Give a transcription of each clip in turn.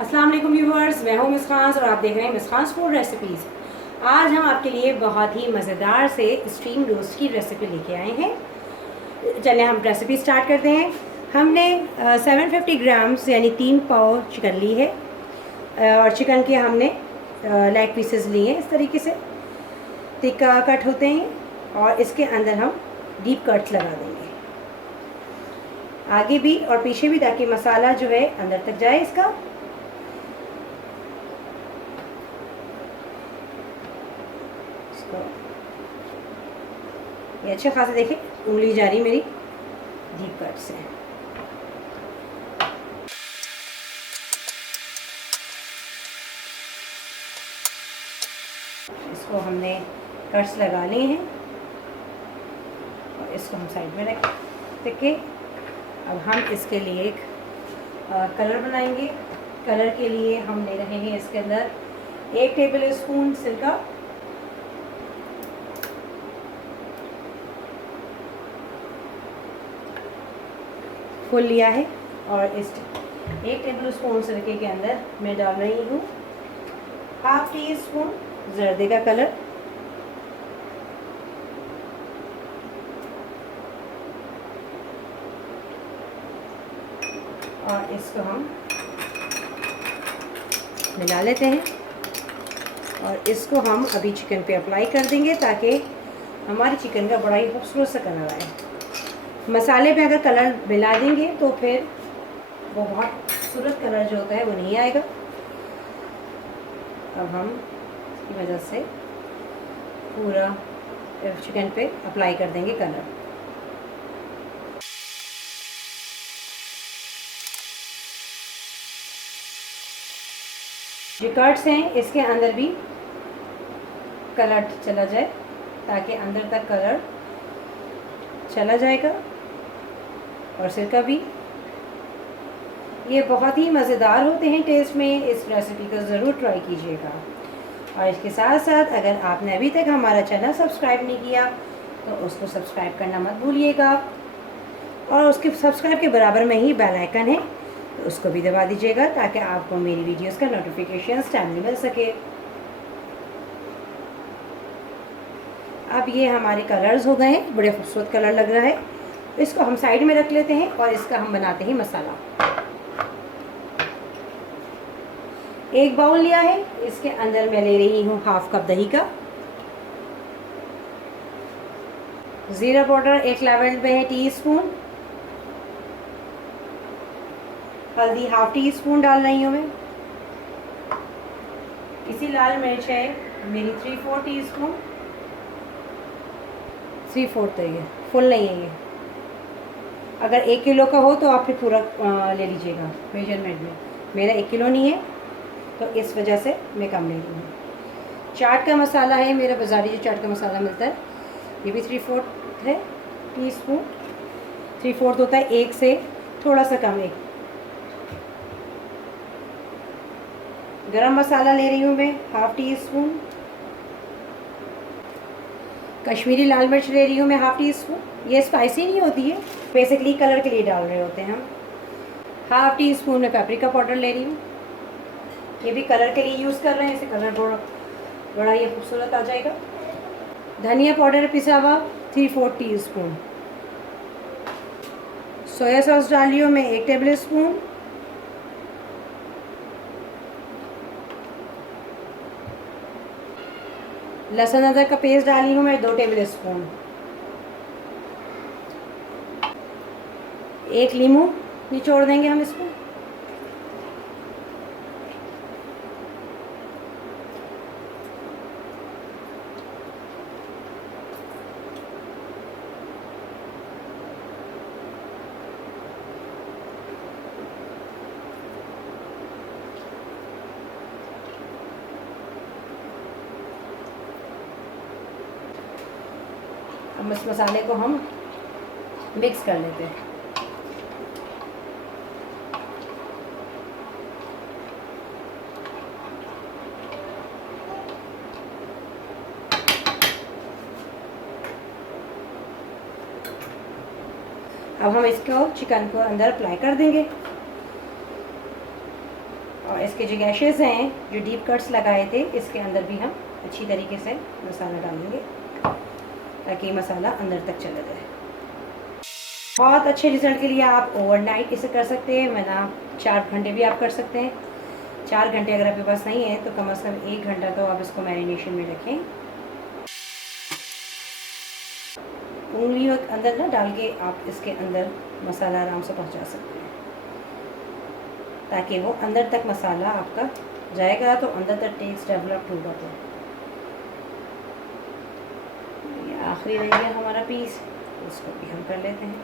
अस्सलाम वालेकुम व्यूवर्स, मैं हूँ मिस खान और आप देख रहे हैं मिस खान फूड रेसिपीज़। आज हम आपके लिए बहुत ही मज़ेदार से स्टीम रोस्ट की रेसिपी लेके आए हैं। चलिए हम रेसिपी स्टार्ट करते हैं। हमने 750 ग्राम्स यानी 3 पाव चिकन ली है और चिकन के हमने लेग पीसेस लिए हैं। इस तरीके से थिक कट होते हैं और इसके अंदर हम डीप कट्स लगा देंगे आगे भी और पीछे भी, ताकि मसाला जो है अंदर तक जाए इसका। ये अच्छे खासे देखिए उंगली जा रही मेरी डीप कट से। इसको हमने कट्स लगा लिए हैं और इसको हम साइड में रख के अब हम इसके लिए एक कलर बनाएंगे। कलर के लिए हम ले रहे हैं इसके अंदर 1 टेबल स्पून सिरका, फुल लिया है, और इस 1 टेबल स्पून सिरके के अंदर मैं डाल रही हूँ ½ टी स्पून जर्दे का कलर, और इसको हम मिला लेते हैं और इसको हम अभी चिकन पे अप्लाई कर देंगे ताकि हमारे चिकन का बड़ा ही खूबसूरत सा कलर आए। मसाले पे अगर कलर मिला देंगे तो फिर वो बहुत खूबसूरत कलर जो होता है वो नहीं आएगा। अब हम इसकी वजह से पूरा चिकन पे अप्लाई कर देंगे कलर। जो कट्स हैं इसके अंदर भी कलर चला जाए ताकि अंदर तक कलर चला जाएगा, और सिरका भी। ये बहुत ही मज़ेदार होते हैं टेस्ट में। इस रेसिपी को ज़रूर ट्राई कीजिएगा। और इसके साथ साथ अगर आपने अभी तक हमारा चैनल सब्सक्राइब नहीं किया तो उसको सब्सक्राइब करना मत भूलिएगा, और उसके सब्सक्राइब के बराबर में ही बेल आइकन है तो उसको भी दबा दीजिएगा ताकि आपको मेरी वीडियोस का नोटिफिकेशन टाइमली मिल सके। अब ये हमारे कलर्स हो गए हैं, बड़े खूबसूरत कलर लग रहा है। इसको हम साइड में रख लेते हैं और इसका हम बनाते हैं मसाला। 1 बाउल लिया है, इसके अंदर मैं ले रही हूँ ½ कप दही का। ज़ीरा पाउडर 1 लेवल पे है टीस्पून। हल्दी ½ टी स्पून डाल रही हूँ मैं। इसी लाल मिर्च है मेरी 3/4 टीस्पून। 3/4 तो ये फुल नहीं है। ये अगर 1 किलो का हो तो आप फिर पूरा ले लीजिएगा मेजरमेंट में। मेरा 1 किलो नहीं है तो इस वजह से मैं कम ले रही हूँ। चाट का मसाला है मेरा, बाज़ारी जो चाट का मसाला मिलता है, ये भी 3/4 है टीस्पून। 3/4 होता है 1 से थोड़ा सा कम। 1 गरम मसाला ले रही हूँ मैं ½ टी स्पून। कश्मीरी लाल मिर्च ले रही हूँ मैं ½ टी स्पून। ये स्पाइसी नहीं होती है, बेसिकली कलर के लिए डाल रहे होते हैं हम। ½ टी स्पून में पेपरिका पाउडर ले रही हूँ, ये भी कलर के लिए यूज़ कर रहे हैं, इससे कलर बड़ा ही खूबसूरत आ जाएगा। धनिया पाउडर पिसा हुआ 3/4 टी स्पून। सोया सॉस डाली हूँ मैं 1 टेबल स्पून। लहसुन अदरक का पेस्ट डाली हूँ मैं 2 टेबल स्पून। 1 नींबू निचोड़ देंगे हम इसमें। अब इस मसाले को हम मिक्स कर लेते हैं। अब हम इसको चिकन को अंदर अप्लाई कर देंगे और इसके जो गैशेस हैं, जो डीप कट्स लगाए थे, इसके अंदर भी हम अच्छी तरीके से मसाला डालेंगे ताकि मसाला अंदर तक चला जाए। बहुत अच्छे रिज़ल्ट के लिए आप ओवरनाइट इसे कर सकते हैं, वरना 4 घंटे भी आप कर सकते हैं। 4 घंटे अगर आपके पास नहीं है तो कम से कम 1 घंटा तो आप इसको मैरिनेशन में रखें। उंगलियों के अंदर ना डाल के आप इसके अंदर मसाला आराम से पहुंचा सकते हैं, ताकि वो अंदर तक मसाला आपका जाएगा तो अंदर तक टेस्ट डेवलप होगा। तो ये आखिरी रह गया हमारा पीस, इसको भी हम कर लेते हैं।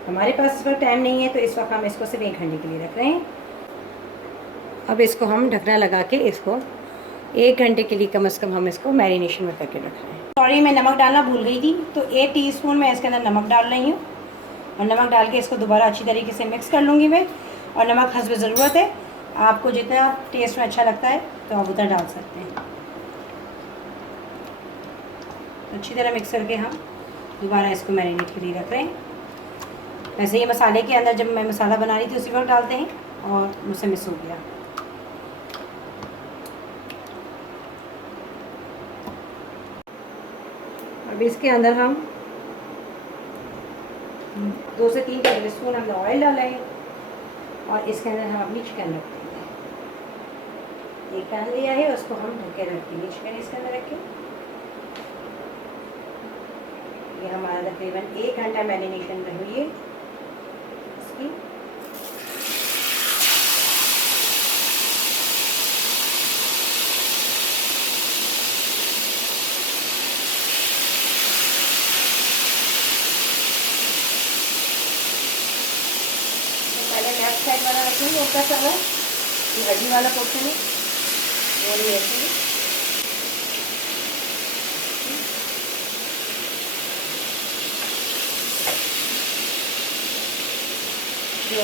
हमारे पास इस वक्त टाइम नहीं है तो इस वक्त हम इसको सिर्फ 1 घंटे के लिए रख रहे हैं। अब इसको हम ढकना लगा के इसको 1 घंटे के लिए कम से कम हम इसको मैरिनेशन में करके रख रहे हैं। सॉरी, मैं नमक डालना भूल गई थी, तो 1 टीस्पून मैं इसके अंदर नमक डाल रही हूँ और नमक डाल के इसको दोबारा अच्छी तरीके से मिक्स कर लूँगी मैं। और नमक हस्ब ज़रूरत है, आपको जितना टेस्ट में अच्छा लगता है तो आप उतना डाल सकते हैं। अच्छी तरह मिक्स करके हम दोबारा इसको मैरिनेट के लिए रख रहे हैं। वैसे ये मसाले के अंदर जब मैं मसाला बना रही थी उसी वक्त डालते हैं और मुझसे मिस हो गया। अब इसके अंदर हम 2 से 3 टेबल स्पून हमने ऑयल डाला है और इसके अंदर हम अपनी चिकन रख देंगे। एक पैन लिया है, उसको हम ढक के रख देंगे चिकन इसके अंदर रख के। ये हमारा तकरीबन 1 घंटा मैरिनेशन में हुई है इसकी। पहले लेफ्ट साइड वाला रखेंगे ऊपर सारा, ये हड्डी वाला पोर्शन है वो नहीं रखेंगे। जो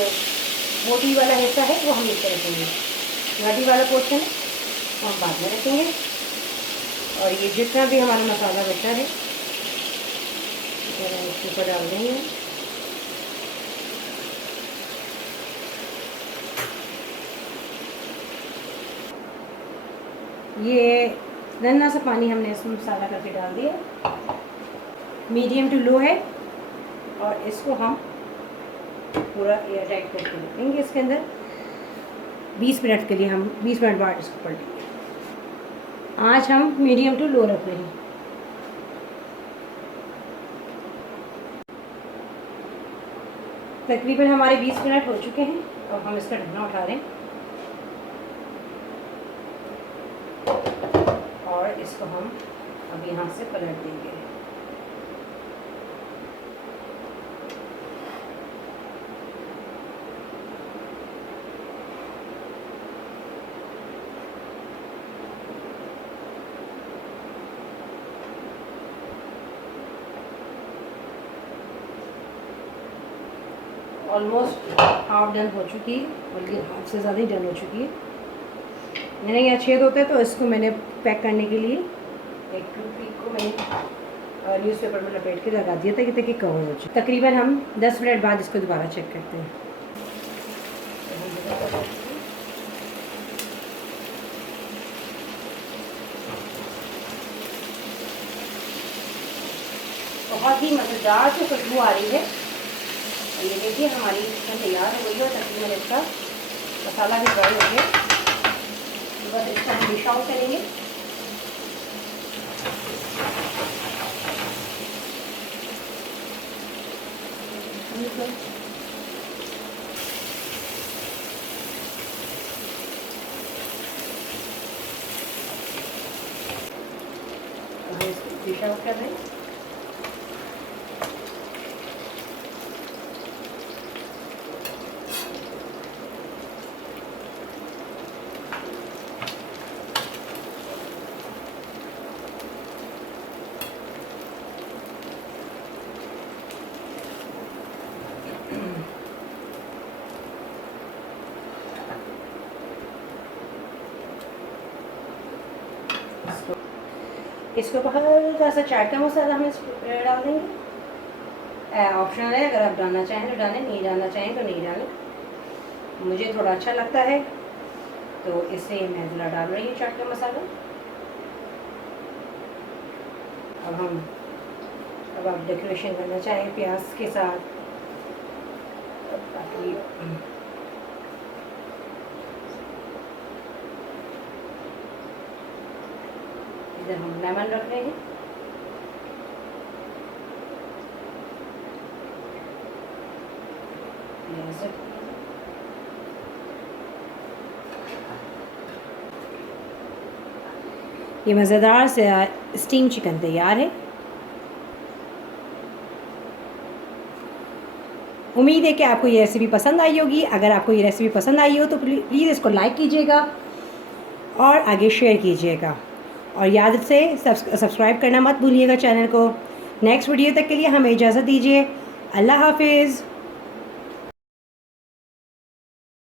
मोटी वाला हिस्सा है वो हम नीचे रखेंगे, हड्डी वाला पोर्शन है वो हम बाद में रखेंगे। और ये जितना भी हमारा मसाला बचा है इसके ऊपर डाल देंगे। ये नन्हा सा पानी हमने इसमें मसाला करके डाल दिया। मीडियम टू लो है और इसको हम पूरा एयर टाइट करके रखेंगे इसके अंदर 20 मिनट के लिए। हम 20 मिनट बाद इसको पलटेंगे। आज हम मीडियम टू लो रख रहे हैं। तकरीबन हमारे 20 मिनट हो चुके हैं। अब हम इसका ढक्कन उठा रहे हैं और इसको हम अब यहाँ से पलट देंगे। ऑलमोस्ट हाफ डन हो चुकी है, बल्कि हाफ से ज़्यादा ही डन हो चुकी है। मैंने यहाँ छेद होता है तो इसको मैंने पैक करने के लिए एक टूथपिक को मैंने न्यूज़पेपर में लपेट के लगा दिया था कि ताकि कवर हो जाए। तकरीबन हम 10 मिनट बाद इसको दोबारा चेक करते हैं। बहुत ही मज़ेदार से खुशबू आ रही है। और ये देखिए हमारी चिकन तैयार हो गई है और तकरीबन इसका मसाला भी फ्राई हो गया। तो बस इसको हम डिश आउट करेंगे। हम इसको डिश आउट कर रहे हैं। इसके ऊपर हल्का सा चाट का मसाला हम डाल देंगे ऑप्शनल है, अगर आप डालना चाहें तो डालें, नहीं डालना चाहें तो नहीं डालें। मुझे थोड़ा अच्छा लगता है तो इससे मैं ज़रा डाल रही हूँ चाट का मसाला। अब आप डेकोरेशन करना चाहें प्याज के साथ, ताकि इधर हम लेमन रख रहे हैं। ये मज़ेदार से स्टीम चिकन तैयार है। उम्मीद है कि आपको ये रेसिपी पसंद आई होगी। अगर आपको ये रेसिपी पसंद आई हो तो प्लीज़ इसको लाइक कीजिएगा और आगे शेयर कीजिएगा, और याद से सब्सक्राइब करना मत भूलिएगा चैनल को। नेक्स्ट वीडियो तक के लिए हमें इजाज़त दीजिए। अल्लाह हाफिज़।